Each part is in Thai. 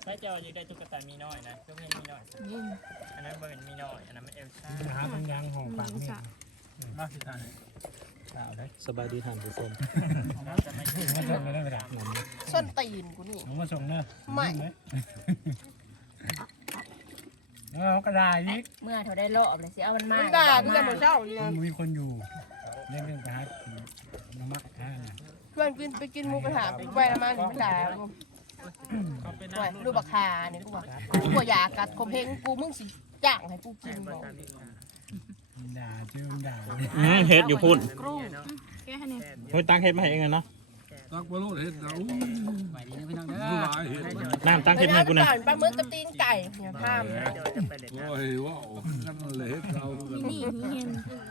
ถ้าเจ้าอยากได้ตุ๊กตามีน้อยนะก็ให้มีน้อยอันนั้นเป็นมีน้อยอันนั้นเป็นเอลซ่าหาบางอย่างของฝากนี่มาสิทานสาวได้สบายดีทานผู้ชมมาส่งเลยได้ไหมล่ะส้นตีนกูนี่มาส่งเนอะไม่เอากระดาษอีกเมื่อเธอได้รอบเลยสิเอามันมาด่ากูจะมาเช่ามีคนอยู่เรื่องกระหายน้ำมักเพื่อนกินไปกินหมูกระทะไปละมันไม่ด่าดูบักคาเนี่ยกูว่ากูอยากกัดคมเพลงกูมึงสิจ้างให้กูกินบอกด่าชื่อด่าเฮ็ดอยู่พุ่นเฮ้ยตั้งเฮ็ดมาให้เองเนาะตั้งบอลลูนเฮ็ดเราน้ำตั้งเฮ็ดมากูนะปลาหมึกกับตีนไก่เนี่ยห้ามโอ้ยว้าวนั่นเลยเฮ็ดเรานี่เย็น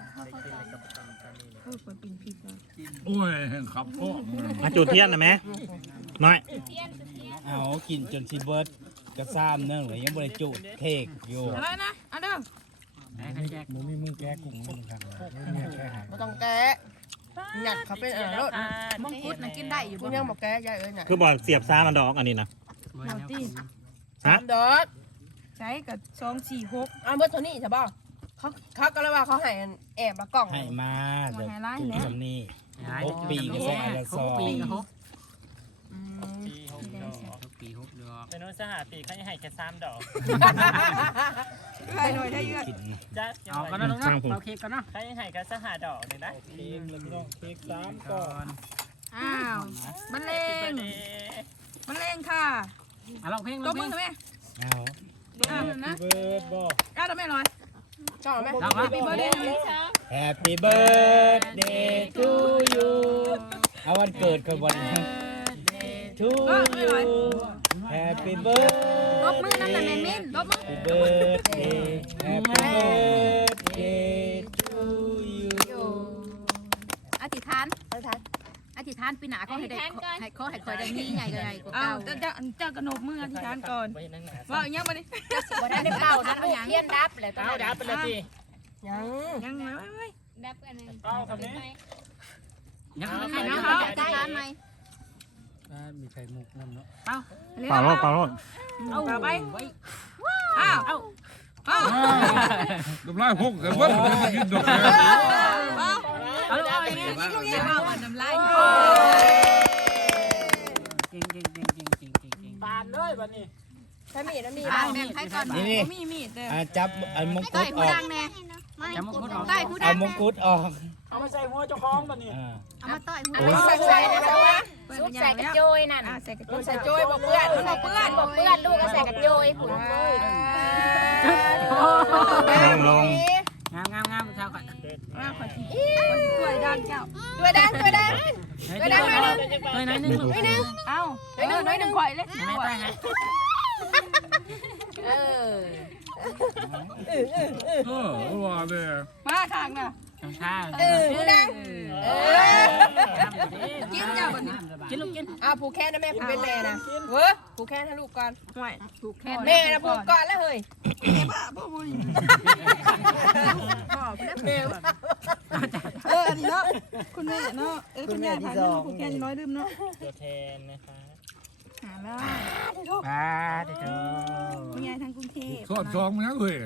โอ้ยขับพ่อมาจุดเทียนนะแม่น้อยเอากินจนซีเบิร์ดกระซ้ำเนื่องเลยยังบริจุดเทกอยู่อะไรนะเอาเด้อมึงมีมือแก้กุ้งมึงครับไม่ต้องแกะหนักเขาเป็นรถมังคุดน่ะกินได้อยู่กูยังบอกแกะยายเอ้ยน่ะคือบอกเสียบซ้ามันดอกอันนี้นะเอาตี 3 ดอกใช้กับ2 4 6 เมื่อเท่านี้ใช่ป่ะเขาก็เลยว่าเขาให้แอบมากล่องให้มาเดี๋ยวจุดสำนี6 ปีก็ใส่ละซองเป็นนู้นสหปีเขาให้แค่3 ดอกให้หน่อยได้เยอะจ้าเอากันนะน้องนะเอาเค้กกันเนาะเขาให้แค่5 ดอกเลยนะเค้กแล้วก็เค้ก3ก่อนอ้าวมันเลงค่ะลองเพลงตัวมึงทำไมเอานะเบิร์ดบอกทำไมลอยชอบไหม Happy birthday Happy birthday to you เอาวันเกิดกับวัน to you Happy birthday ลบมือนั่นแหละแม่มิ้นลบมือ Happy birthday Happy birthday to you อธิษฐานปีหน้าเขาให้ได้เขาให้คอยได้มีใหญ่กันใหญ่กว่าเก่าเจ้ากระนบมืออธิษฐานก่อนว่าอย่างเงี้ยมาดิว่าได้เป่าทันอย่างเทียนดับเลยเป่าดับไปเลยพี่ยังไงดับกันนึงเป่าครับนี้ยังให้น้องเขาอธิษฐานไหมมีไข่มุกนั่นเนาะเป่าโลดเอาไปอ้าวน้ำลายหกแต่ว่ากินดอกแก้วเอาอย่างเงี้ยเอาน้ำลายเก่งบานเลยวันนี้ใช้มีดแบ่งใครก่อนมีดจับอันมงกุฎออกจับมงกุฎออกเอามงกุฎออกเอามาใส่หัวเจ้าของวันนี้เอามาต่อยหัวใส่นะจ๊ะวะซุปใส่กระโจยนั่นใส่โจยบอกเพื่อนบอกเพื่อนลูกก็ใส่กระโจยผุนลงงามเท่ากันขอทีด้วยด้านเจ้าด้วยด้านหน่อยนึงเอาน้อยหนึ่งข่อยเลยว่าเลยมาทางน่ะข้างมึงดังกินเจ้าบ่นี่กินลูกกินผูกแขนนะแม่ผูกเป็นแม่นะเว้ยผูกแขนให้ลูกก่อนผูกแขนแม่นะผูกก่อนแล้วเฮ้ยอันนี้เนาะคุณแม่เนาะคุณยายพาลูกผูกแขนน้อยดื่มเนาะตัวแทนนะคะหาแล้วคุณยายทางกรุงเทพสอดซองมันยังเลย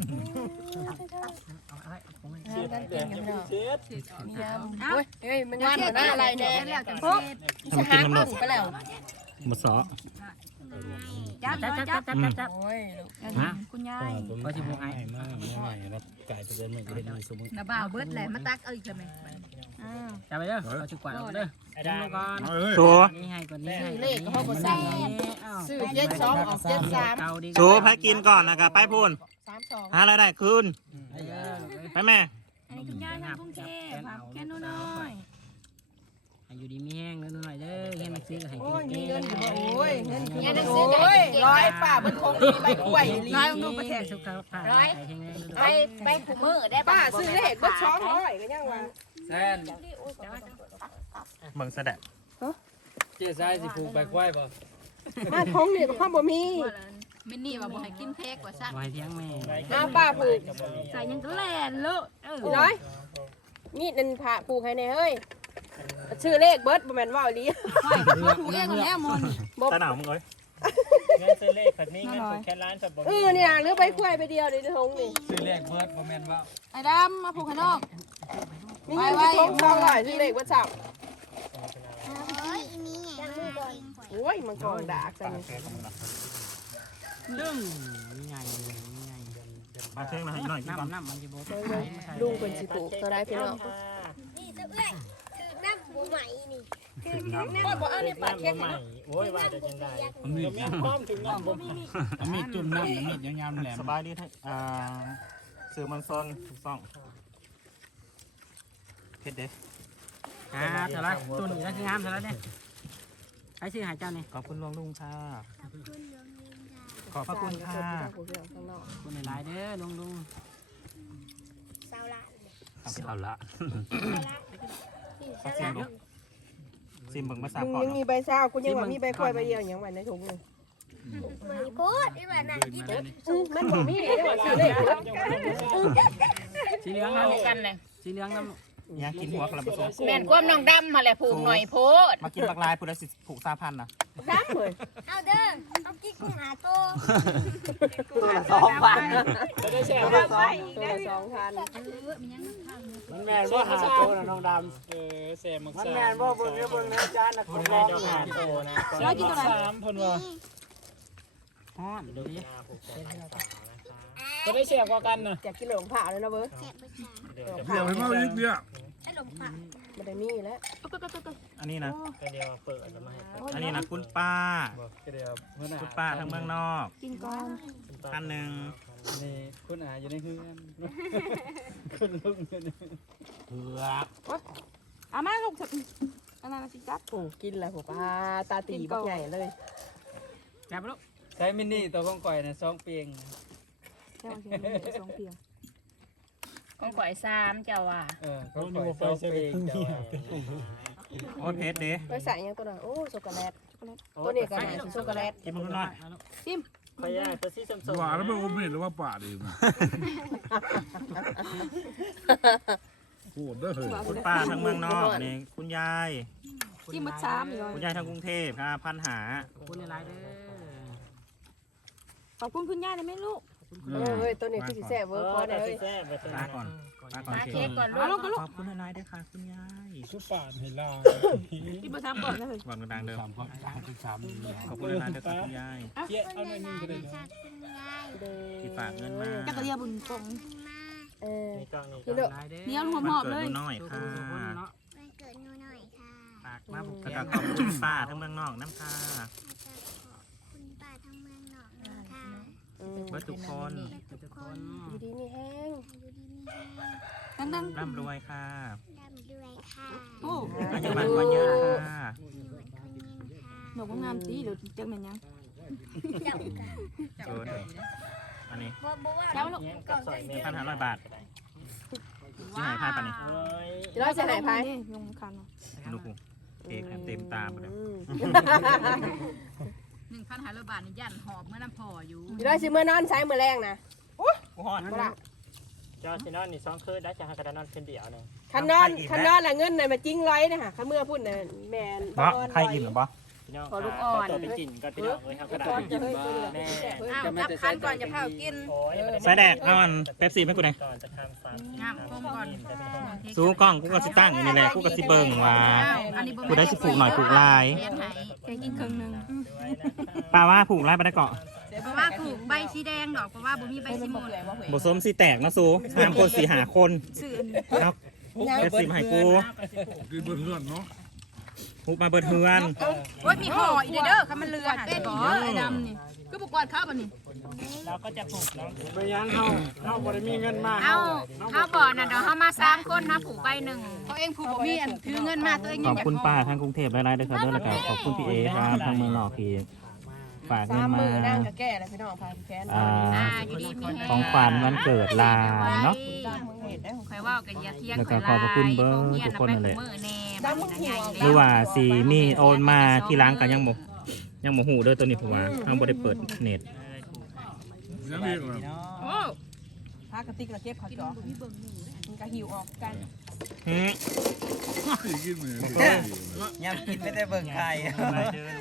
เฮ้ยมันงานหน้าอะไรแน่ทำกินน้ำหนักก็แล้วหมดซอจับโอ้ยคุณยายก็จะพูดให้มากไม่รับไก่ตัวเดิมเหมือนกันในสมุนน้าบ่าวเบิดเลยมาตักอีกเลยไหมจับไปเด้อเอาชุดกวาดเด้อไอ้ดาก่อนชัวนี่ให้ก่อนนี่ให้เลขเขาบอกซื้อ72ออก73 ชัวให้กินก่อนนะครับไปพูนหาอะไรได้คืนไปแม่อันนี้คุณยายทางกรุงเทพแค่น้อยอยู่ดีมีแห้งน้อยเด้อเงินมาซื้อให้กินเงินอยู่บ่โอ้ยเงินซื้อโอ้ยร้อยป้ามันคงมีใบกล้วยร้อยดูประเทศสุขภาพไปขู่มือได้ป้าซื้อเลขก็200ก็ยังว่าแซนเบิ่งแสดงเจ๊ซ้ายสิผูกใบควายบ่มาท้องนี่ข้าวบ่มีมินนี่ว่าบ่ให้กินเค้กว่าซั่นบ่ให้เที่ยงแม่ป้าผูกใส่ยังก็แล่นเลอะร้อยมีดนั่นผ่าผูกให้แน่เฮ้ยชื่อเลขเบิร์ดบ่แม่นว่าอีหลีผูกเองแล้วมนตาหนาวมึงเอ้ยเงินซื้อเลขผัดนี้เงินถูกแค่ล้านผัดบ่เนี่ยหรือใบกล้วยไปเดียวในทงนี่ซื้อเลขเบิร์ดโมเมนต์ว่าไอ้ดำมาผูกข้างนอกมีเงินที่ทงเท่าไหร่ที่เลขว่าจับโอ้ยมันกองดากจังดึงมาเช็คนะให้หน่อยกินก่อนลุงคนสิปลูกตัวได้พี่น้องนี่จะเอื้อยถือน้ำบัวใหม่นี่ถือน้ำบ่บ่อันนี้ปลาเค็มใหม่โอ้ยว่าจะยังไงมีแม่ป้อมถึงน้ำบ่มีดจุ่มน้ำมีดยาวๆแหลมสบายดีท่านสื่อมันซนถูกต้องเพชรเด้เท่าไรตัวนี้แล้วคืองามเท่าไรเนี่ยใช้ชื่อหายเจ้านี่ขอบคุณลุงค่ะขอบคุณลุงค่ะขอบพระคุณค่ะคุณหลายเด้อลุงเศร้าละเอาละเศร้าละซิมเบิ่งภาษามึงก่อนยังมีใบเศร้ากูยังว่ามีใบกล้วยใบเดียวอย่างไว้ในถุงนึงไม่พูดไอ้บ้าน่ะยี่สิบมันบ่มีได้ว่าสิเลขสีเหลืองน้ำกันเลยสีเหลืองน้ำยากินหัวกระปุกแม่นความน้องดำมาแหละผูกหน่อยโพดมากินปลากลายพุทธสิผูก3,000นะดำเลยเอาเด้อเอากิ๊กกุ้งหาโตจะได้แชร์ตัวว่าละ2,000 มันแมนว่าหาตัวนะน้องดแชร์มึงำมันแมนว่าเบิ่งเบิ่งนะจานนะคนร้ให้องเจ้าหาหาโตนะร้อยกินตัวไหน 3,000ว่าฮ้อนดูดิจะได้แชร์กว่ากันนะอยากกินหลงผ่าเลยนะเบ้อแซ่บประชาเดี๋ยวให้มาอีกเนี่ยให้หลงผักบ่ได้มีแล้วอันนี้นะก็เดียวเปิดแล้วมาให้อันนี้นะคุณป้าบอกเดียวเพื่อนคุณป้าทั้งเมืองนอกกินก่อนท่านหนึ่งนี่คุณอาอยู่ในเฮือนคุณลุงอยู่ในเผือกเอามาลูกอันนั้นสิจับโอ้กินแล้วผมป้าตาตีบักใหญ่เลยแซ่บลูกใช้มินิตัวของก่อยนะ2เปียงแค่ว่าเพียง2เพียงของข่อย3เจ้าว่าของก่อย2เปียงจ้าโอ้เพชรเด้ไปใส่ยังตัวนั้นโอ้ช็อกโกแลตตัวนี้ก็น่าสิช็อกโกแลตกินมันหน่อยพยาไปซีซัมซุงหวานแล้วไม่อมเห็นหรือว่าป่าดีนะโหดได้เลยคุณป้าทั้งเมืองนอกนี่คุณยายจิ้มมัด3อีกคุณยายทั้งกรุงเทพค่ะพันหาคุณหลายเด้อขอบคุณคุณย่าได้ไหมลูกเฮ้ยตัวนี้คือสิแซ่บเวอร์พอเลยแซ่บไปตัวป้านั้นก่อนป้าก่อนเค้กก่อนเอาลูกก็ลูกขอบคุณนายด้วยค่ะคุณยายสุปานให้ลากินเบอร์3ก่อนนะเฮ้ยหวังดังๆเดิม 3 ขอบคุณนายด้วยค่ะคุณยายเจี๊ยเอาหน่อยนึงก็ได้ค่ะคุณยายที่ฝากเงินมาจักรเดียบุญตรงเออนี่กล้องนี่พี่ลูกหลายเด้อเนี้ยหอมๆเลยน้อยค่ะเนาะวันเกิดหนูหน่อยค่ะปากมาผูกแล้วแขก็นขอบคุณป้าทั้งเมืองนอกน้ำค่ะแล้วก็ขอบคุณป้าทั้งเมืองหนองนะคะเบิร์ทุกคนทุกคนอยู่ดีนี่แห้งอยู่ดีมีแรงดังร่ำรวยค่ะร่ำรวยค่ะๆโอ้อายุมันกว่าเยอะค่ะอยู่วันคนยินค่ะหนูก็งามตีหรือจังแม่นยังเจ้ากันโจนอันนี้บ่ว่าแล้วลูกเนี่ยกับใส่เมฆ 1,500 บาทที่ไหนพายปะนี่เฮ้ยสิร้อยจะหายพายลงคันดูกูเค้กเต็มตาหมดเลย 1,500 บาทนี่ยันหอบเมื่อน้ำพออยู่สิร้อยสิมื้อนอนใช้มื้อแรงนะกูฮอดบ่ล่ะจอชินอนนี่2คืนได้จะหากระดานนอนคืนเดียวนึงคันนอนน่ะเงินน่ะมาจริงร้อยนะค่ะคันเมื่อพุ่นน่ะแม่นบ่ใครอิ่มหรือบ่พี่น้องขอตัวไปกินก่อนพี่น้องเอ้ยครับกระดานจะเฮ้ยตัวนี้แม่อ้าวจับคันก่อนจะเผากินโอ้ยใส่แดกนอนเป๊ปซี่ให้กูหน่อยก่อนจะทำซ้ำงามคมก่อนสู้กล้องกูก็สิตั้งอยู่นี่แหละกูก็สิเบิ่งว่าอันนี้กูได้สิผูกหน่อยผูกลายเรียนไหนแกกินครึ่งนึงป้าว่าผูกลายไปได้เกาะเพราะว่าผูกใบสีแดงดอกเพราะว่าบ่มีใบสีม่วงบ่ส้มสิแตกนะสู้3คน4 5คนสื่อครับเป๊ปซี่มาให้กูกินเพื่อนเนาะผูกมาเบิดเฮือนโอ้ยมีห่ออีกเด้อค่ะมันเลือดเป็นบ่ไอ้ดำนี่คือบุกกวาดข้าวบ่นี่เราก็จะผูกน้องไปยังเฮาบ่ได้มีเงินมาเอาบ่น่ะเดี๋ยวเฮามา3คนนะผูกใบหนึงเขาเองผูกบ่มีอันถือเงินมาตัวเองขอบคุณป้าทางกรุงเทพหลายๆด้วยครับด้วยนะครับขอบคุณพี่เอครับทางเมืองนอกที่ฝากเงิน 3 มามื้อนั่งก็แก่แล้วพี่น้องพาแฟนอยู่ดีมีของขวัญวันเกิดลาเนาะเฮ็ดได้ของใครว่ากันอย่าเที่ยงแล้วก็ขอบพระคุณเบิร์ทุกคนนั่นแหละมื้อแน่บ้านใหญ่หรือว่าสีมีโอนมาที่ร้านกันยังบ่ฮู้เด้อตัวนี้ผมว่าทางบ่ได้เปิดเน็ตยังอีกเหรอโอ้พากระติกละเก็บเขาจ่อมันก็หิวออกกันฮึกินเหมือนยำกินไม่ได้เบิ่งใครมาเด้อลูกหลาน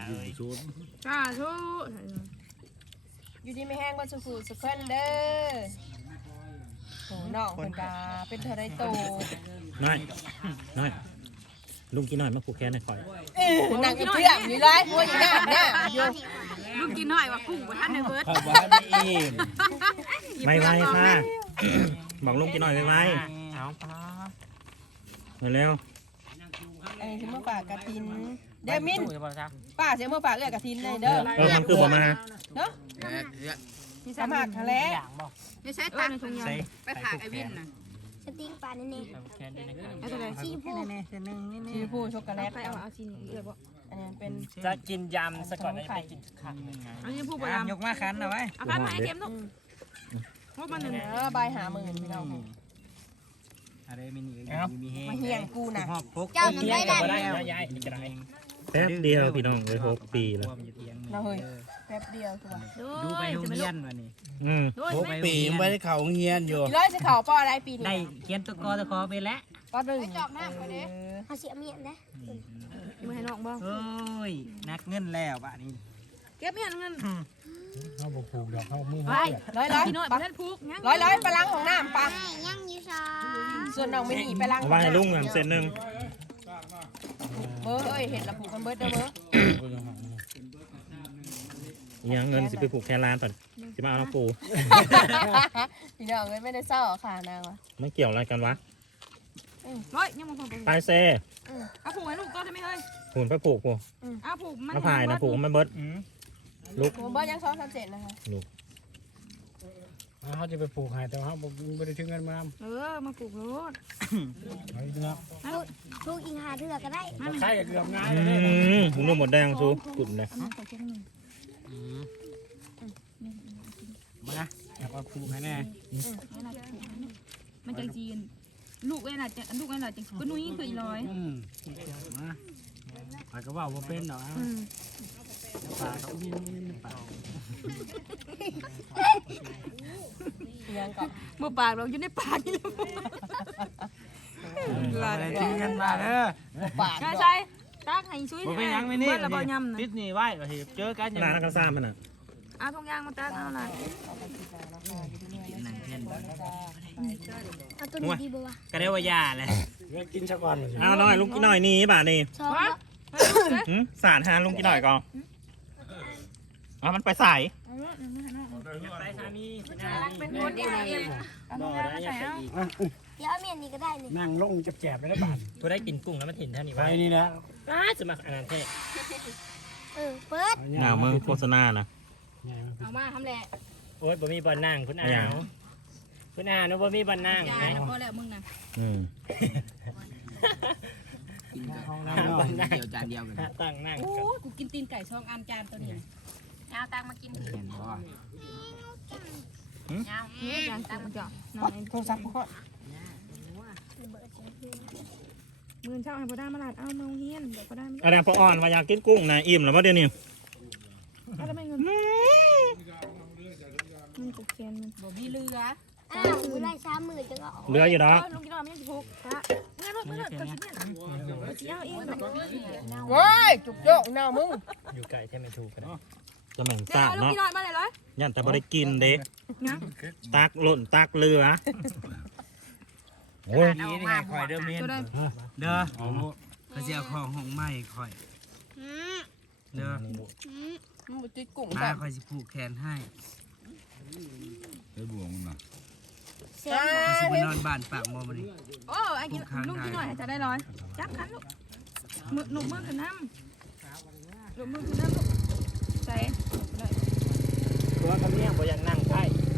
เอ้ยชุนสาธุอยู่ที่ไม่แห้งว่าสุขุสุขเพิ่นเด้อโหน้องเพิ่นกาเป็นเธอได้โตน้อยลุงกินหน่อยมาผูกแขนให้ข่อยนางกินเพื่อนอยู่ไรหัวอย่างนั้นนะอยู่ลูกกินหน่อยว่ากุ้งบ่ทันได้เบิดข้าวบ้านนี่อิ่มไม่ไวค่ะบอกลุงกินหน่อยไวเอาปลาๆมาเร็วอันนี้คือเมื่อฝากกระทินเด้อมินจะบอกจ้าป้าเสียเมื่อฝากเอื้อกระทินเลยเด้อมันคือบ่มาเนาะสมัครทะเลอย่างบอกไม่ใช่ตักไปถากไอ้วินน่ะสติ๊กปลาแน่ใส่แคนด้วยนะครับเอาตัวใดๆชีพูชีฟูช็อกโกแลตไปเอาซีนี่เลือกบ่อันนี้เป็นจะกินยำซะก่อนแล้วจะไปกินข้าวยังไงอันนี้ผู้บ่ยำยกมาคันเอาไว้เอาคันมาให้เข็มลูกงบมา1 ใบหาหมื่นพี่น้องอะไรมินี่มาเฮียงกูน่ะหอบพกเจ้ามันเลี้ยไม่งได้ก็ได้ยายอีกกระไรแป๊บเดียวพี่น้องเลย6 ปีแล้วเราเฮ้ยแป๊บเดียวตัวดูไปโรงเรียนวันนี้ 6 ปีไม่ได้เข้าโรงเรียนอยู่อีร้อยสิเขาป้ออะไรปีนี้ได้เขียนตะกอไปแล้วป้อหนึ่งจอกน้ำไปเด้เขาเสียเมียนนะมาให้น้องบ่โอ้ยนักเงินแล้วบ้านี้เก็บเงินเขาบอกผูกดอกเขามือไปร้อยพี่น้อยปบ่ทันพุกยังร้อยไปล้างของน้ำปะยังอยู่ซอส่วนน้องไม่หนีไปล้างเอาไว้ให้ลุงหน่อยเส้นหนึ่งเบอร์เอ้ยเห็ดละผูกกันเบิร์ดเด้อเบอร์ยังเงินสิไปผูกแขนร้านก่อนสิมาเอาน้ำปูพี่น้องเอ้ยไม่ได้เศร้าค่ะนางวะไม่เกี่ยวอะไรกันวะร้อยยังบ่พอไปเซ่เอาผูกให้ลูกก็ได้มั้ยเฮ้ยหุ่นไปผูกปูเอาผูกมันมาผ่ายนะผูกไม่เบิดลุกผมเบิร์ดยัง2-3เจ็ดนะคะเขาจะไปผูกหายแต่เขาไม่ได้ถึงเงินมามาผูกรถเอาอีกนะทุกอิงหาเถื่อก็ได้ใช่เกือบง่ายผมดูหมดแดงซูกุ่นเลยมาอยากเอาครูให้แน่มันจังจีนลูกไว้น่ะจังลูกไว้น่ะจังก็นุ้ยคืออีร้อยมาไปก็ว่าว่าเป็นเนาะปลาเขามีปลายังก่อนบ่ปากเราอยู่ในปากนี่แหละอะไรที่เงินมาเด้อปากใช่ตักให้ซุยบ่เป็นยังไม่นี่เบิดแล้วบ่ยำน่ะติดนี่ไว้ว่าเจอกันอย่างหน้านักการซ่ามันอ่ะเอาทงยางมาตักเอาล่ะเอาตัวนี้ดีบ่วะก็ได้ว่ายาเลยกินซะก่อนเอาหน่อยลุงกินหน่อยนี่บ่านี่ชอบบ่สารหาลุงกินหน่อยก่อนเอามันไปใส่ไปสามีเป็นคนเดียวเองเอาทงยางมาใส่เอาเดี๋ยวเอาเมียนนี่ก็ได้นี่นั่งลงแจบๆเลยได้บาทกูได้กินกุ้งแล้วมันถิ่นเท่านี้ไปวะนี่แหละสมัครอันนั้นเท่เปิดหนาวมือโฆษณานะเอามาทำแหละโอ๊ยบ่มีบอลนั่งคุณอาวคุณอาเนาะบ่มีบอลนั่งยานะแล้วพอแล้วมึงน่ะบอลนั่งเดียวจานเดียวกันตั้งนั่งโอ้กูกินตีนไก่2 อันจานตัวนี้เอาตังมากินยางตังมาจ่อนอนโทรศัพท์พ่อมื้อเช้าให้บ่ได้มาลาดเอามาเฮียนเดี๋ยวบ่ได้อะไรพออ่อนว่าอยากกินกุ้งนะอิ่มแล้วว่าเดี๋ยวนี้เอาแล้วไม่เงินมันกูแคนมันบ่มีเรืออ้าวเวลา30,000จังเอาเหลืออยู่เนาะลุงกินเอาไม่สิพุกพระเงินรถเงินก็สิเนี่ยเอาเองดอกเว้ยจุกโยกหน้ามึงอยู่ไก่ใช่ไหมถูกกันจะแม่งเดี๋ยวสาดเอาลูกเนาะกินหน่อยมาเลยร้อยยันแต่บ่ได้กินเด้ยังตักหล่นตักเรือโอ้ยนี่ไงคอยเด้อเมนตัวได้เด้อเขาจะเอาของของใหม่คอยเด้อมึงติดกุ้งมาจ้ะคอยสิผูกแขนให้ไอ้บวงมันน่ะเสียคอยสิไปนอนบ้านปากมอมาดิโอ้ไอ้กินลุงกินหน่อยจะได้ร้อยจับคันลูกมือหนุ่มมือขึ้นน้ำหนุ่มมือขึ้นน้ำลูกใส่ตัวเขาเนี่ยบ่อยากนั่งไพ่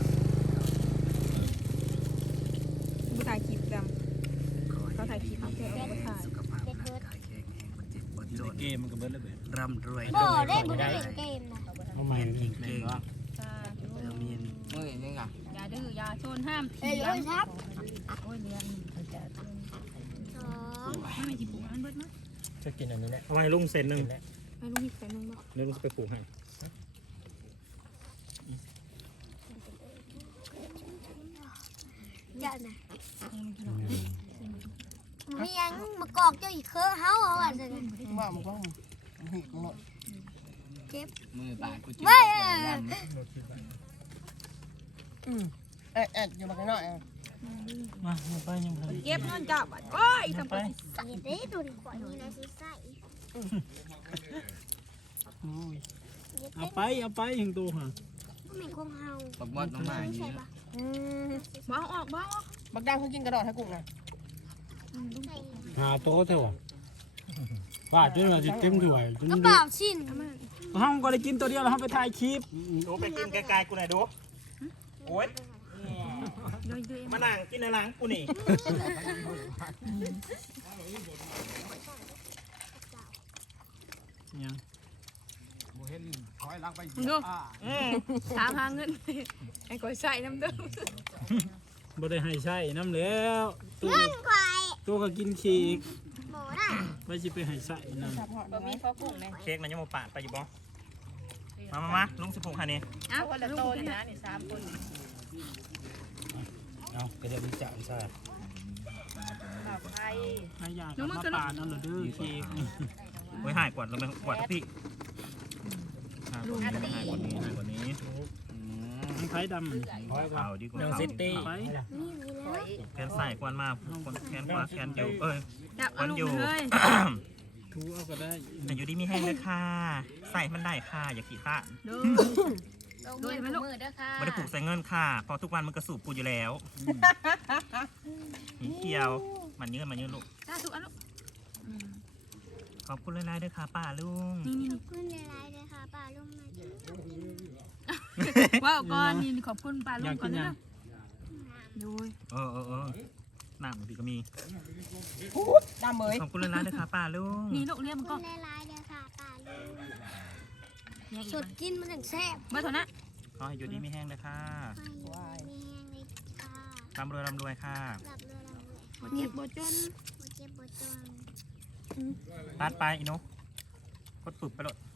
ผู้ถ่ายคลิปจำเขาถ่ายคลิปเขาแค่เอาไปถ่ายสุขภาพร่างกายแข็งแรงบ่เจ็บบ่จนเกมมันก็เบิดแล้วเบิดร่ำรวยบ่ได้บ่ได้เล่นเกมนะเอาใหม่เก่งเก่งจ้าเด้อเมนอย่าดื้ออย่าโซนห้ามเอ้ยโอ้ยครับโอ้ยเรียน 2 ไม่ที่ผูกมันเบิดมั้ยจะกินอันนี้แหละเอาไว้ลุงเส้นหนึ่งให้ลุงหิบใส่นึงบ่เดี๋ยวลุงจะไปปลูกให้จ้ะน่ะมียังมากอกเจ้าอีกเคอเฮาเอาอ่ะซั่นว่ามึงก็หิกมึงเจ็บมือปากกูจิ้มแอดอยู่มาข้างนอกอ่ะมาไปยังไงเก็บเงินจับโอ้ยทำไปใส่ได้ดูดีกว่านี้นะสิใส่เอาไปถึงตัวฮะก็มีคงเฮาปักบอดน้องหมาอย่างใช่นี้ปะบ้าออกบ้าออกบักดังเขากินกระดอดให้กุ้งนะใส่หาโต๊ะเถอะว่าจนว่าจะเต็มถ้วยจนกระเป๋าชิ้นห้องก็ได้กินตัวเดียวแล้วห้องไปถ่ายคลิปดูไปกินไกลๆกูหน่อยดูโอ๊ยโดยตัวเองมานั่งกินในหลังกูนี่ยังบ่เห็นถอยหลังไปดูถามหาเงินไอ้ก้อยใส่น้ำเด้อบ่ได้ให้ใช้น้ำแล้วตัวควายตัวก็กินขี้อีกหมูน่ะไม่สิไปให้ใช้น้ำบะหมี่ฟอกุ้งเลยเค้กมันยังมาปาดไปอยู่บ่มาลุง16คันนี้อ้าวคนละโตนี่นะนี่3คนเอากระเดียวมันจะใช่บ่าวไทยให้ยากมาปาดนั่นเหรอเด้อขี้โอ้ยหายกวาดลงไปกวาดพี่หายกว่านี้หายกว่านี้มันไผ่ดำข่าวดีกว่าน้องซิตี้ไปนี่อยู่แล้วแขนใส่กวนมาแขนขวาแขนอยู่เอ้ยจับเอาลูกเลยทูเอาก็ได้แต่อยู่ดีมีแห้งเลยค่ะ ใส่มันได้ค่ะอย่าขี้ข้าดูโดยมันมือเด้อค่ะไม่ได้ผูกใส่เงินค่ะเพราะทุกวันมันกระสูบปูอยู่แล้วหีเขียวมันยืนลูกจ้าสุกอันลูกขอบคุณเลยๆด้วยค่ะป้าลุงนี่ขอบคุณในไลน์เลยค่ะป้าลุงมาที่ว้าวก่อนนี่ขอบคุณป้าลุอยาง กก่อกินนนะยังดูน้ำพี่ก็มีดำเหมยขอบคุณเลยๆด้วยค่ะป้าลุงนี่ลูกเรียกมันคุก็ณในไลน์เลยค่ะป้าลุงยังอีสกดกินมันถึงแซ่บเมื่อเท่านั้นขอให้อยู่ดีไม่แห้งเลยค่ะไม่แห้งเลยค่ะร่ำรวยค่ะหลับเรือลำเลยบ่เจ็บบ่จนโมเจ็บโมจนตัดไปอีโนกดปึบไปเลย